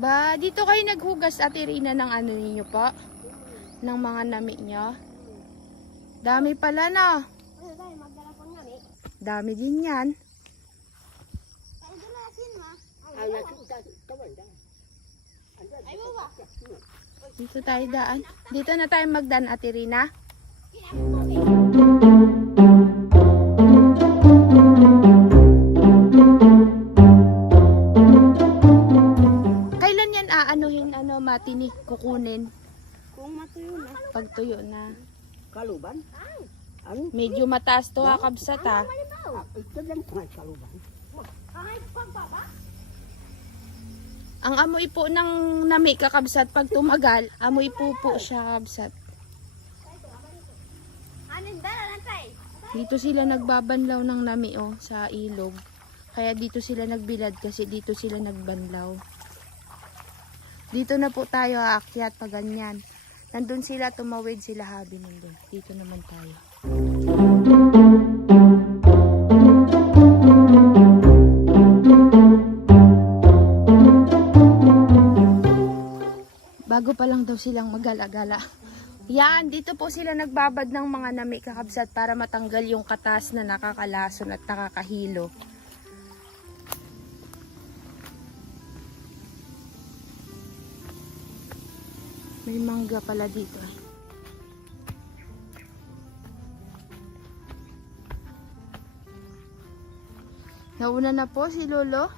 Ba, dito kayo naghugas, Ate Rina, ng ano ninyo po? Ng mga nami nyo? Dami pala, no? Dami din yan. Dito tayo daan. Dito na tayo magdaan, Ate Rina. Kailan yan aanuhin, matinik, kukunin? Kung matuyo na. Pag tuyo na. Kaluban? Medyo mataas to, kabsat, ha? Ito lang kung ay kaluban. Ang amoy po ng nami, kakabsat, pag tumagal, amoy po siya, kabsat. Dito sila nagbabanlaw ng nami, sa ilog. Kaya dito sila nagbilad kasi dito sila nagbanlaw. Dito na po tayo aakyat pag ganyan. Nandun sila, tumawid sila, habi nandun. Dito naman tayo. Bago pa lang daw silang mag-alagala. Yan, dito po sila nagbabad ng mga nami, kakabsat, para matanggal yung katas na nakakalason at nakakahilo. May mangga pala dito. Nauna na po si Lolo.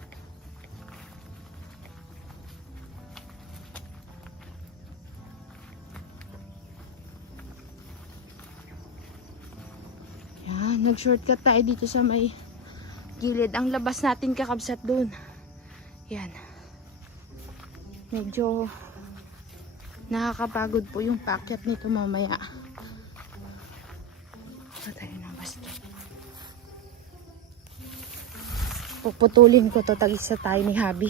Yan, nag-shortcut tayo dito sa may gilid. Ang labas natin, kakabsat, doon. Yan. Medyo nakakapagod po yung packet nito mamaya. Patay na basta. Puputulin ko to, tag-isa tayo ni Habi.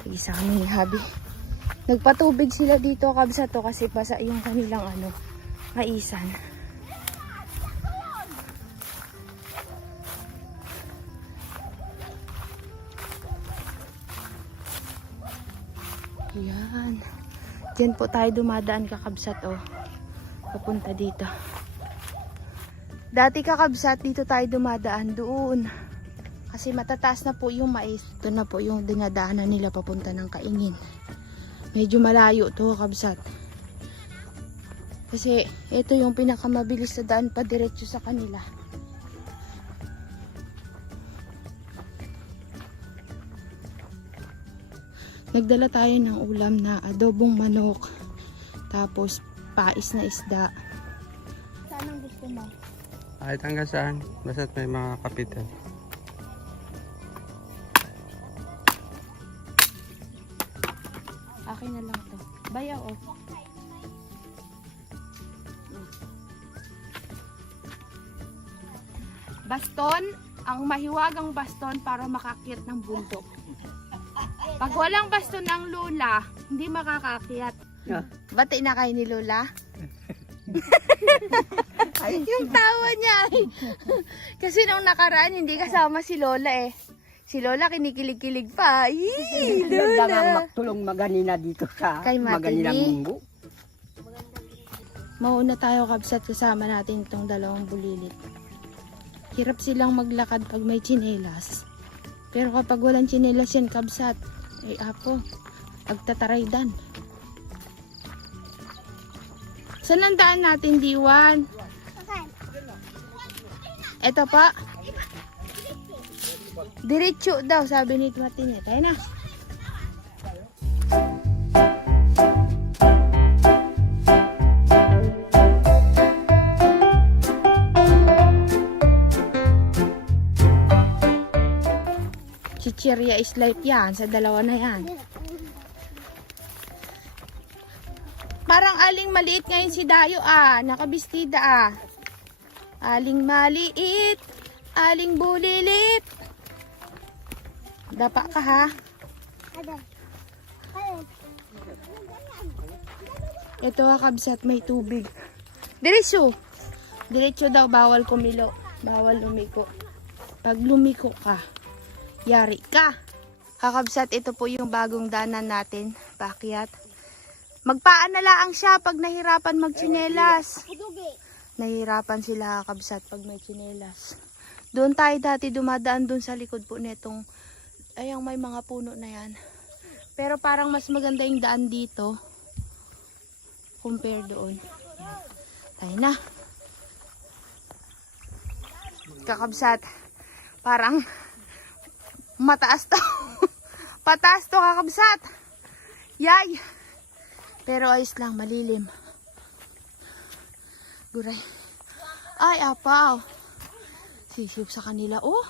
Tag-isa kami ni Habi. Nagpatubig sila dito, kabsa to, kasi basa yung kanilang maisan. Yan. Diyan po tayo dumadaan, kakabsat, papunta dito. Dati, kakabsat, dito tayo dumadaan doon. Kasi matataas na po yung mais. Ito na po yung dinadaanan nila papunta ng Kaingin. Medyo malayo to, kabsat. Kasi ito yung pinakamabilis na daan pa diretso sa kanila. Nagdala tayo ng ulam na adobong manok. Tapos pais na isda. Saan ang gusto mo? Kahit hanggang saan. Basta't may mga kapital. Akin na lang to. Bayaw, Baston, ang mahiwagang baston para makakyat ng bundok. Pag walang baston ng Lola, hindi makakakyat. Bati na kayo ni Lola? Yung tawa niya kasi nung nakaraan hindi kasama si Lola Si Lola kinikilig-kilig pa. Lola nga magtulong maganina dito sa Kay maganinang munggo. Mauna tayo, kabsat, kasama natin itong dalawang bulilit. Hirap silang maglakad pag may tsinelas. Pero kapag walang tsinelas yan, kabsat, pagtataraydan. Saan ang daan natin, Diwan? Ito pa. Diretso daw, sabi ni Martin. Tayo na. Chichirya is life yan. Sa dalawa na yan. Parang aling maliit ngayon si Dayo nakabistida Aling maliit, aling bulilit. Dapa ka ha. Ito kabsat, may tubig. Diretso. Diretso daw, bawal kumilo. Bawal lumiko. Pag lumiko ka, yari ka. Kakabsat, ito po yung bagong daanan natin. Paakyat. Magpaan na lang siya pag nahirapan magtsinelas. Nahirapan sila kakabsat pag may tsinelas. Doon tayo dati dumadaan doon sa likod po netong, ayang may mga puno na yan. Pero parang mas maganda yung daan dito compare doon. Tayo na. Kakabsat, parang mataas to. Pataas to kakabsat. Yay! Pero ayos lang, malilim. Guray. Ay, apaw. Sisip sa kanila, oh.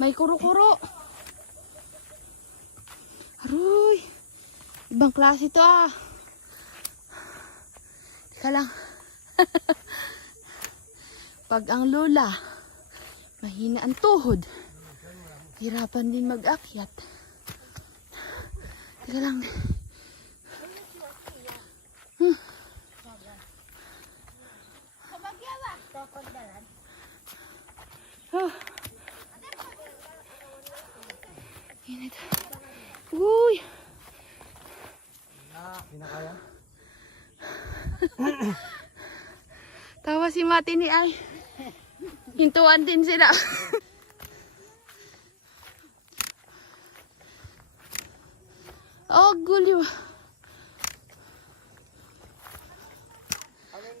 May kuro-kuro. Aroy. Ibang klase to, ah. Teka lang. Pag ang lola, mahina ang tuhod, hirapan din mag-akyat. Teka lang. Oh. Init. Uy. Tawa si Mati ni ay. Hintuan din sila. Oh, guliw.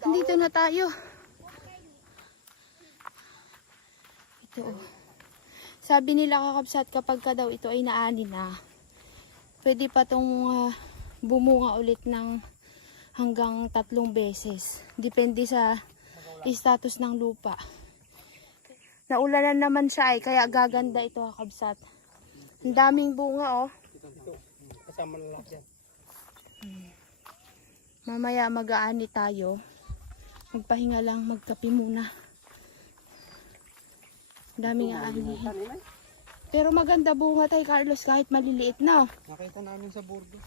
Nandito na tayo. Ito, oh. Sabi nila kakabsat kapag ka daw ito ay naani na, pwede pa tong bumunga ulit ng hanggang 3 beses. Depende sa status ng lupa. Naulanan naman siya ay kaya gaganda ito kakabsat. Ang daming bunga, oh. Kasama na lang yan. Mamaya mag-aani tayo. Magpahinga lang, magkape muna. Daming aani. Pero maganda bunga tayo, Carlos, kahit maliliit na. Oh. Nakita namin sa bordo.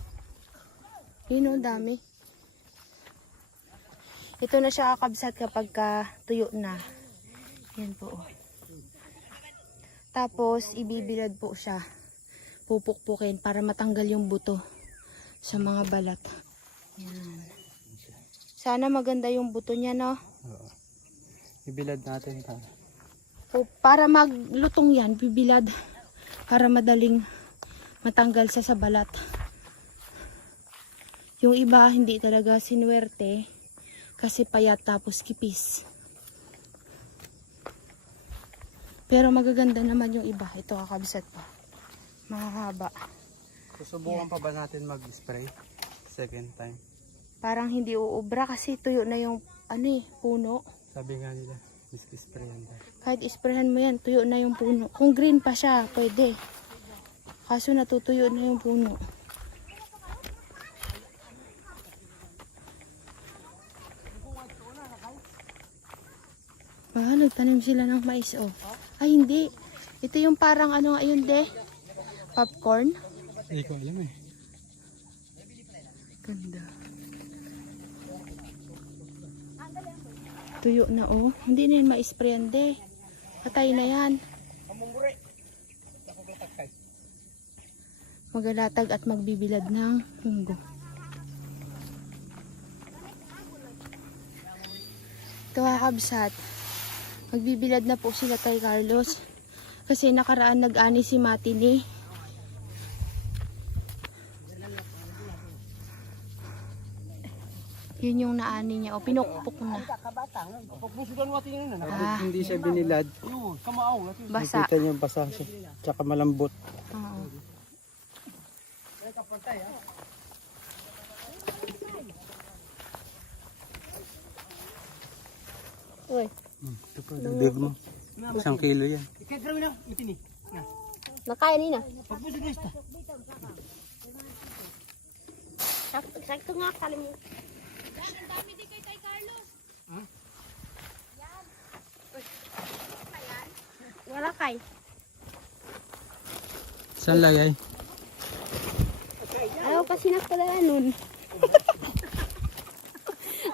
Yun, oh, dami. Ito na siya kakabsat kapag tuyo na. Yan po. Oh. Tapos, ibibilad po siya. Pupukpukin para matanggal yung buto sa mga balat. Yan. Sana maganda yung buto niya, no? Oo. Ibilad natin tayo. O, para maglutong yan, bibilad. Para madaling matanggal sa balat. Yung iba, hindi talaga sinuwerte. Kasi payat tapos kipis. Pero magaganda naman yung iba. Ito kakabsat pa. Mahahaba. Susubukan pa ba natin mag-spray? Second time. Parang hindi uubra kasi tuyo na yung puno. Sabi nga nila, sprayan tayo. Kahit isprayan mo yan, tuyo na yung puno. Kung green pa siya, pwede. Kaso natutuyo na yung puno. Nagtanim sila ng mais, oh. Ay, hindi. Ito yung parang ano nga yun, de? Popcorn? Hindi ko alam eh. Ganda. Tuyo na, oh. Hindi na yun ma-sprayan, de. Patay na yan. Magalatag at magbibilad ng munggo. Ito kakabsat. Magbibilad na po sila kay Carlos. Kasi nakaraan nag-ani si Mati ni. Yun yung naani niya. O, pinukpok na. Hindi siya binilad. Basa. Nakita niyo basa siya. Tsaka malambot. Oo. Uy. Ito pa, dagdag mo. 1 kilo yan. Nakaya nina. Sakto nga kalim mo. Ang dami din kay Carlos. Wala kay. Saan lagay? Ayaw kasi nagpadala nun.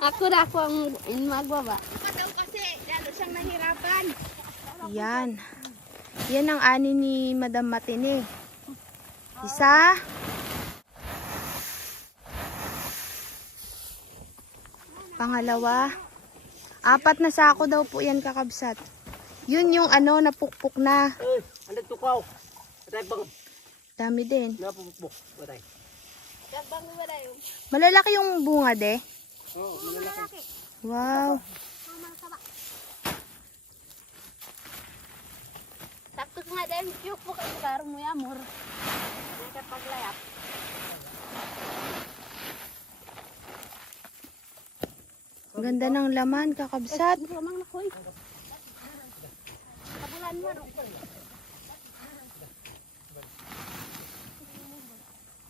Ako ang magbaba. Daw kasi, lalo siyang nahirapan. Yan. Yan ang ani ni Madam Matine. Isa. Pangalawa. 4 na sako daw po yan kakabsat. Yun yung ano, napukpok na. Eh, ano tukaw? Patay bang? Dami din. Napupukpok. Patay. Dagbang wala yun. Malalaki yung bunga de. Oo, malalaki. Wow. Sakto nga din. Yung po kayo karong mo yamor. Nakapaglayap. Ang ganda ng laman kakabsat. Hindi mang nakoy. Kabulan mo.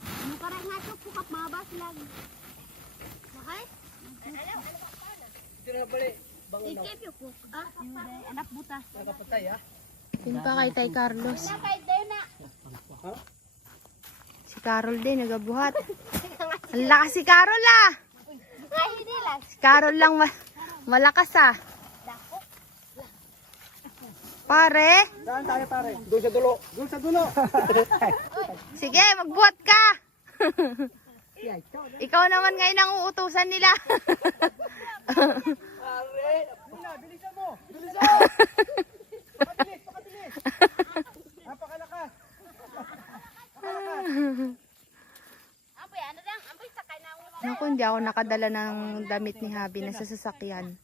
Ano ka rin nga ito? Pukap mabas lang. Okay? Sino na bali? Ikip yung puk. Anak butas. Nakapatay ha? Yun pa kay Tay Carlos. Kahit dayo na. Si Carol din, nagabuhat. Ang lakas si Carol ah! Ay, hindi lang. Si Carol lang malakas ah. Pare, Saan tayo pare? Doon sa dulo. Doon sa dulo. sige, magbuhat ka. Ikaw naman ngayon ang uutusan nila. Pare! Bilisan mo! Bilisan! Pakatilis! Pakatilis! Napakalakas! Apoy, ano lang? Apoy, sakay na ako. Naku, hindi ako nakadala ng damit ni Habi na sa sasakyan.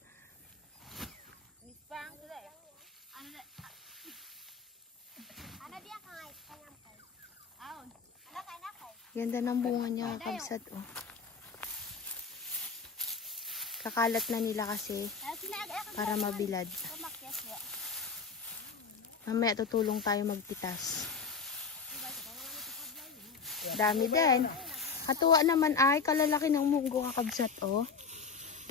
Ano dia kay? Aon. Ano kay na kay? Ganda ng bunga niya kakabsat oh. Kakalat na nila kasi para mabilad. Mamaya tutulong tayo magpitas. Dami din. Katuwa naman ay kalalaki ng munggo kakabsat oh.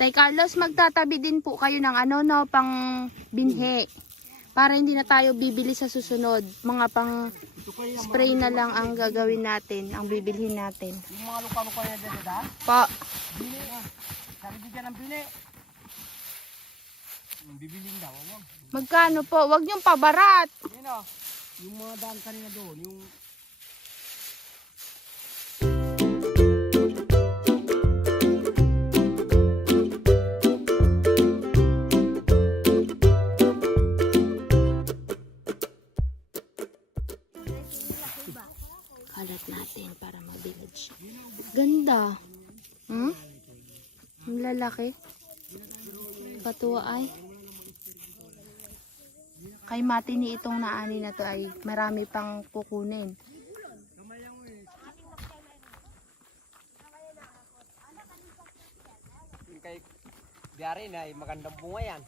Tay Carlos, magtatabi din po kayo ng ano no, pang binhe. Para hindi na tayo bibili sa susunod. Mga pang spray na lang ang gagawin natin, ang bibilhin natin. Yung mga lupa-lupa niya dyan, ha? Po. Bili na. Sabi di dyan ang bili. Bibiling daw, wag. Magkano po? Huwag niyong pabarat. Yun o. Yung mga daan kanina doon, yung... Kalat natin para mabilad siya. Ganda. Hmm? Ang lalaki. Patuwa ay. Kay Mati ni itong naani na to ay marami pang kukunin. Yung kay Diari na, magandang bunga yan.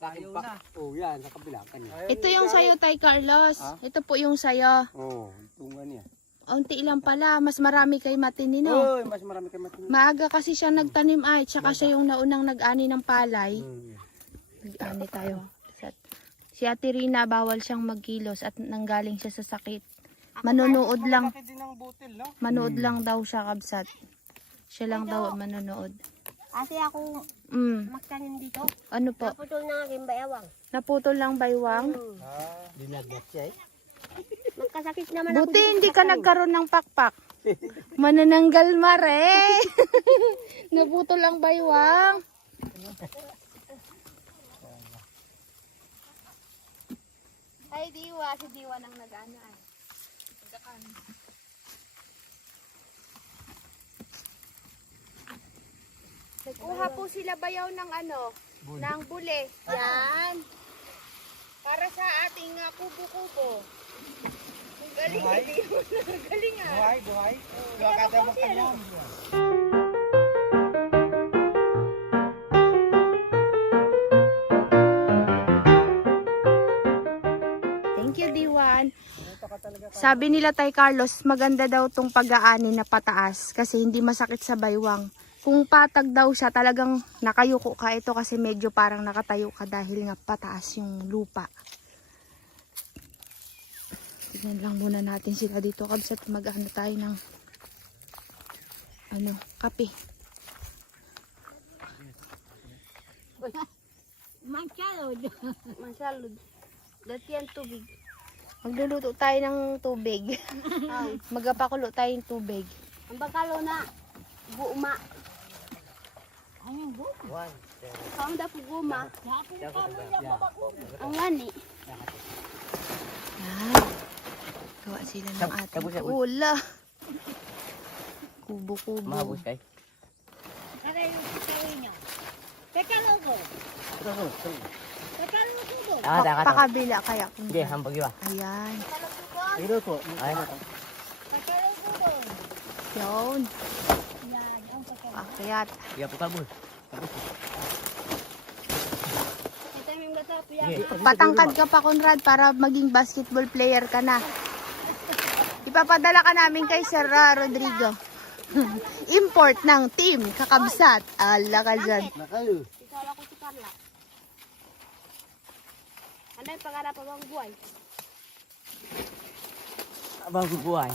Sa akin pa. Oh, yan, sa kabila. Kanya. Ito yung sayo, Tay Carlos. Ito po yung sayo. Oh, tunga niya. Unti lang pala. Mas marami kay Mati ni no. Oy, mas marami kay Matin. Maaga kasi siya nagtanim ay. Tsaka siya yung naunang nag-ani ng palay. Nag-ani tayo. Si Ate Rina, bawal siyang magkilos at nanggaling siya sa sakit. Manonood lang. Malaki din ang butil, no? Manood lang daw siya kabsat. Siya lang daw ang manonood. Kasi ako magtanim dito. Ano po? Naputol na aking bayawang. Naputol lang baywang? Dinagat siya eh. Magkasakit naman ako. Buti hindi ka nagkaroon ng pakpak. Manananggal mare. Naputol ang baywang. Ay, Diwa. Si Diwa nang nag-ano ay. Nagkuha po sila bayaw ng ano, ng bule. Yan. Para sa ating kubo-kubo. Ang galing. Ang galing ah. Buhay, buhay. Buhay ka daw magkanyang. Thank you, Diwan. Sabi nila Tay Carlos, maganda daw tong pag-aani na pataas kasi hindi masakit sa baywang. Kung patag daw siya, talagang nakayuko ka ito kasi medyo parang nakatayo ka dahil nga pataas yung lupa. Tignan lang muna natin sila dito kabsat mag-ano tayo ng ano, kape. Mansalod. Mansalod. Dati yan tubig. Magluluto tayo ng tubig. Magapakulo tayo ng tubig. Ang bakalo na. Guma. One. Kamu dapat guma. Yeah. Ang ngani. Yan. Gawa sila ng Sab- ating sabos- ula. Kubo-kubo. Mahabos kay. Kada yung kakain nyo. Teka logo. Teka logo. Pakabila kaya. Hindi, hambag yun. Ayan. Ito po. Ay, Teka logo. Yun. Yan. Ang teka. Akyat. iya po kabul. Ito yung gatap yan. Patangkad ka pa, Conrad, para maging basketball player ka na. Ipapadala ka namin kay Sir Rodrigo. Import ng team Kakabsat. Ala ka dyan. Nakayo. Isala ko si Carla. Ano yung pangarap ang buhay? Abang bubuhay.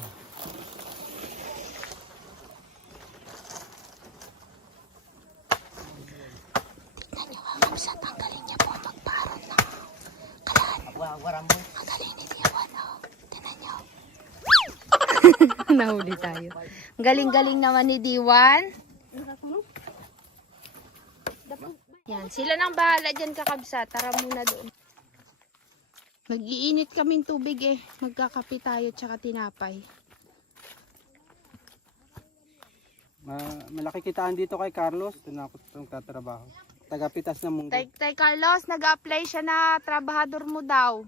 Tignan nyo, Kakabsat. Ang galing niya po magparon ng kalan. Waram mo. Ang galing ni Diwan. Oh. Tignan nyo. Nahuli tayo. Ang galing-galing naman ni Diwan. Yan, sila nang bahala dyan, Kakabsat. Tara muna doon. Nag-iinit kaming tubig eh. Magkakape tayo tsaka tinapay. Malaki kitaan dito kay Carlos. Doon ako itong tatrabaho. Tagapitas ng munggo. Tay Carlos, nag-apply siya na trabahador mo daw.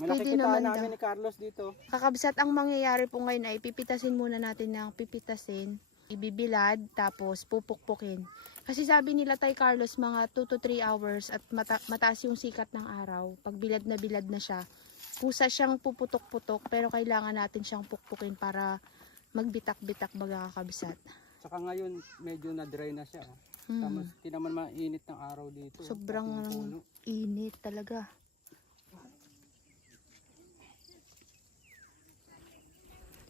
Malaki pwede kitaan naman namin daw. ni Carlos dito. Kakabsat, ang mangyayari po ngayon ay pipitasin muna natin ng pipitasin. Ibibilad, tapos pupukpukin. Kasi sabi nila Tay Carlos, mga 2 to 3 hours at mataas yung sikat ng araw. Pag bilad na siya, pusa siyang puputok-putok pero kailangan natin siyang pukpukin para magbitak-bitak baga, Kakabsat. Saka ngayon medyo na-dry na siya. Tama, di naman mainit ng araw dito. Sobrang Pati yung puno. init talaga.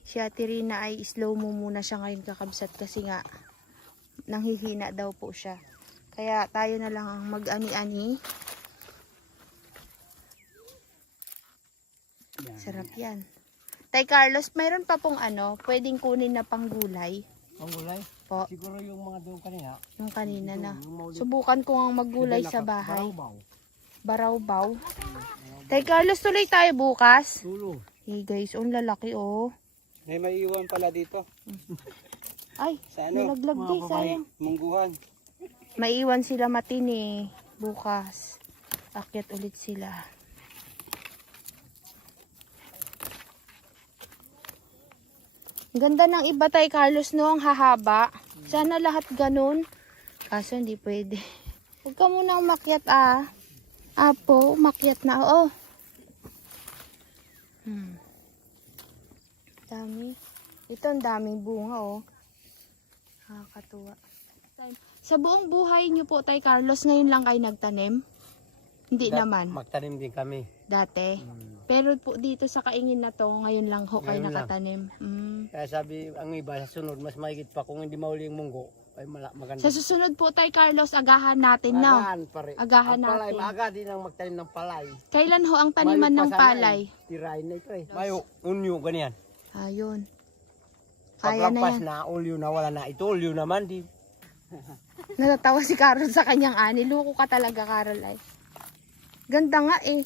Si Ate Rina ay slow mo muna siya ngayon, Kakabsat, kasi nga nanghihina daw po siya. Kaya tayo na lang ang mag-ani-ani. Yan. Sarap yan. Tay Carlos, mayroon pa pong pwedeng kunin na panggulay. Ang gulay. Po, Siguro yung mga doon kanina. yung kanina na. Yung mauli. Subukan ko ang maggulay sa bahay. Baw-baw. Barawbaw. Tay Carlos, tuloy tayo bukas. Tulo. Hey guys, ang lalaki oh. May maiiwan pala dito. Ay, Sa ano? nalaglag din, sayang. Mungguhan. Maiiwan sila matini bukas. Akyat ulit sila. Ang ganda ng iba, Tay Carlos, no? Ang hahaba. Sana lahat ganun. Kaso hindi pwede. Huwag ka muna umakyat, ah. Apo, umakyat na, oh. Dami. Ito ang daming bunga, oh. Nakakatuwa. Sa buong buhay niyo po, Tay Carlos, ngayon lang kayo nagtanim? Hindi naman. Magtanim din kami. Dati. Pero po dito sa kaingin na to, ngayon lang ho kayo Ngayon lang. nakatanim. Kaya sabi ang iba sa sunod, mas mahigit pa kung hindi mauli yung munggo. Ay maganda. Sa susunod po, Tay Carlos, agahan natin, no? Agahan pare. Agahan Ang palay, natin. maaga din ang magtanim ng palay. Kailan ho ang taniman Mayo ng pa sana palay? Tirahin na ito eh. Mayo, unyo, ganyan. Ayun. Kaya na Paglagpas yan. na, ulyo na, wala na. Ito, ulyo naman. Di. Natatawa si Carol sa kanyang ani. Luko ka talaga, Carol, ay. Ganda nga eh.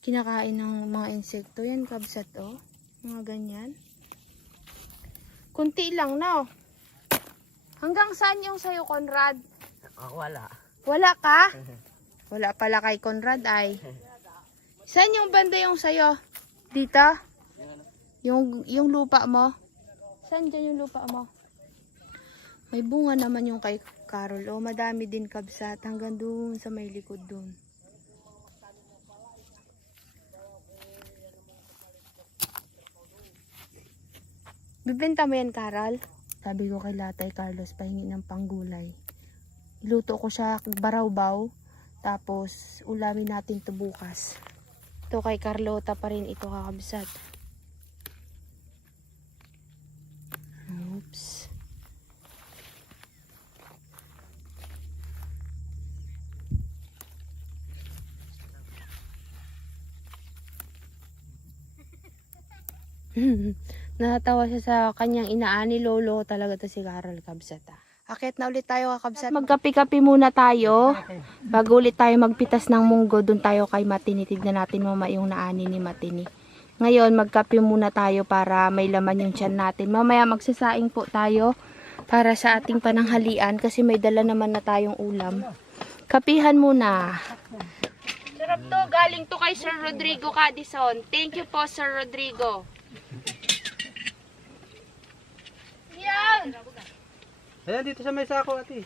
Kinakain ng mga insekto yan, kabsat, oh. Mga ganyan. Kunti lang, no? Hanggang saan yung sayo, Conrad? Ako wala. Wala ka? Wala pala kay Conrad, ay. Saan yung banda yung sayo? Dito? Yung lupa mo? Saan dyan yung lupa mo? May bunga naman yung kay Carol. Oh, madami din, kabsat. Hanggang doon sa may likod doon. Bibenta mo yan, Carol? Sabi ko kay Latay Carlos, pahingi ng panggulay. Iluto ko siya barawbaw. Tapos, ulamin natin to bukas. Ito kay Carlota pa rin ito, kakabsat. Oops. Natawa siya sa kanyang inaani. Lolo talaga to si Carol, kabsat. Akit na ulit tayo, kabsat. Magkapi-kapi muna tayo. Bago ulit tayo magpitas ng munggo, dun tayo kay Matini. Tignan natin mama yung naani ni Matini. Ngayon, magkapi muna tayo para may laman yung tiyan natin. Mamaya magsasaing po tayo para sa ating pananghalian kasi may dala naman na tayong ulam. Kapihan muna. Sarap to. Galing to kay Sir Rodrigo Cadison. Thank you po, Sir Rodrigo. Yan! Ayan, dito sa may sako, ate.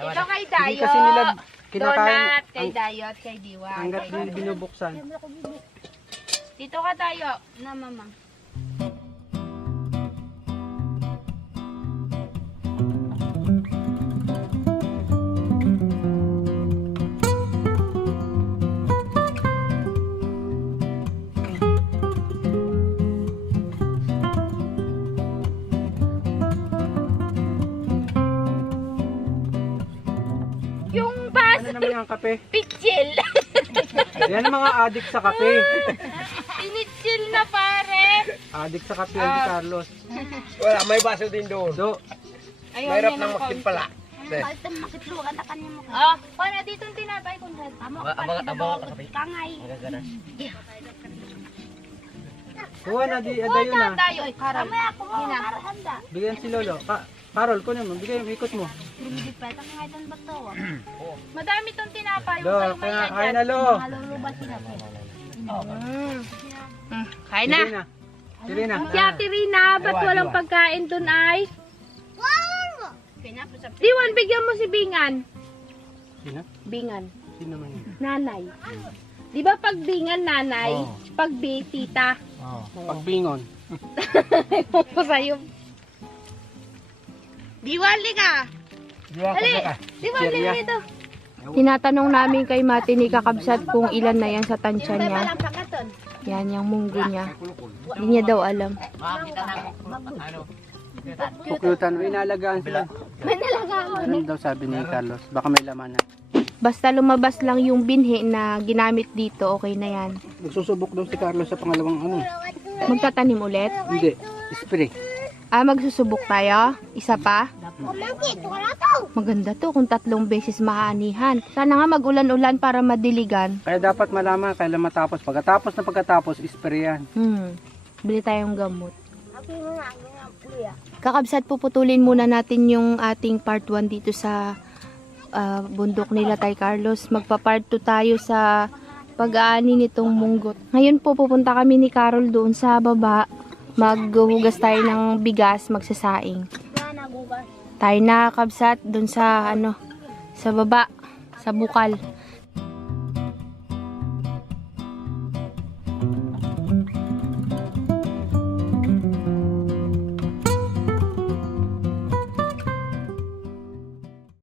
Ito kay Dayo. Hindi kasi nila kinakain Donut kay Dayo at kay Diwa. hanggat hindi binubuksan. Dito ka Dayo. Na mama. Yung bas, Ano naman yung kape? pitchil. Yan ang mga addict sa kape. Pinitchil na pare. Addict sa kape yan si Carlos. Wala, may baso din doon. Do, Mahirap nang magtimpala. Kaltem makitlugan na kanya mo. Oh, paano dito ang tinapay kung saan? Abang Kangay. kuha na di, adayo na. Tayo, Carol. Mamaya ako mo marahanda. Bigyan si Lolo. Carol, kunin mo. Bigyan mo, ikot mo. Hindi pa ito kangay doon bato. Madami tong tinapay. Do, kaya na Lo. Malulubat sila po. Kain na. Sige na. Sige na. Si Ate Rina, ba't walang pagkain dun ay? Pinapasap. Diwan, bigyan mo si Bingan. Sino? Bingan. Sino man yun? Nanay. Di ba pag Bingan, nanay? Oo. Pag B, tita. Pagbingon. Ko sa'yo. Diwali ka. Ali, diwali Cheria. dito. Tinatanong namin kay Mati ni Kakabsat kung ilan na yan sa tansya niya. Walang pakaton. Yan yung munggo niya. Hindi niya daw alam. Puklutan mo, inalagaan sila. May nalaga ako. Ano daw sabi ni Carlos? Baka may laman na. Basta lumabas lang yung binhi na ginamit dito, okay na yan. Magsusubok daw si Carlos sa pangalawang ano. Magtatanim ulit? Hindi, spray. Magsusubok tayo? Isa pa? Kumangkit, wala to. Maganda to kung 3 beses maanihan. Sana nga mag-ulan-ulan para madiligan. Kaya dapat malaman kailan matapos. Pagkatapos, spray yan. Bili tayong gamot. Ako nga, kuya. Kakabsat, puputulin muna natin yung ating part 1 dito sa bundok nila Tay Carlos. Magpa-part 2 tayo sa pag-aani nitong munggot. Ngayon po pupunta kami ni Carol doon sa baba. Maghuhugas tayo ng bigas, magsasaing. Na nagugas. Tayo na kabsat doon sa sa baba, sa bukal.